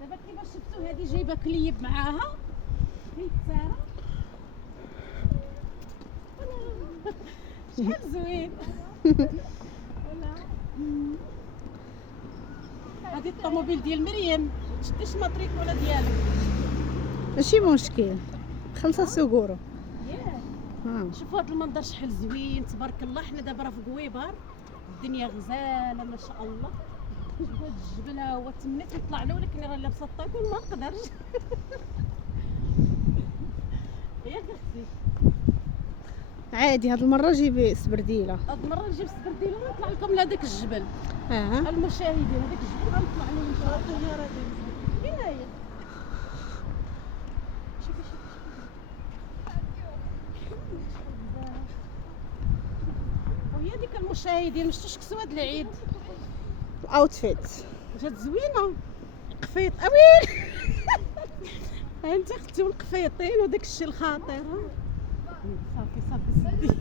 دابا كيما شفتو هادي جايبه كليب معاها هي ساره. شحال زوين. هادي الطوموبيل ديال مريم، شتيش الماتريكولا ديالك؟ ماشي مشكل، خلصها سوغورو. شوفوا هذا المنظر شحال زوين تبارك الله. حنا دابا راه في قويبر، الدنيا غزاله ما شاء الله. هاد الجبل ها هو تمنيت نطلع له ولكن راه لابسه الطاكون ما نقدرش. ياك اختي عادي هاد المره جيبي سبرديله. هاد المره نجيب سبرديله ونطلع لكم لهداك الجبل. اه المشاهدين هذاك الجبل غنطلع له ان شاء الله. الطياره ديال فين هي؟ شوفي وهي ديك المشاهدين شفتوا كسوا هاد العيد الاوتفيت جات زوينه. قفيط اويل. انت اختي والقفيطين وداك الشيء الخطير. صافي صافي سدي.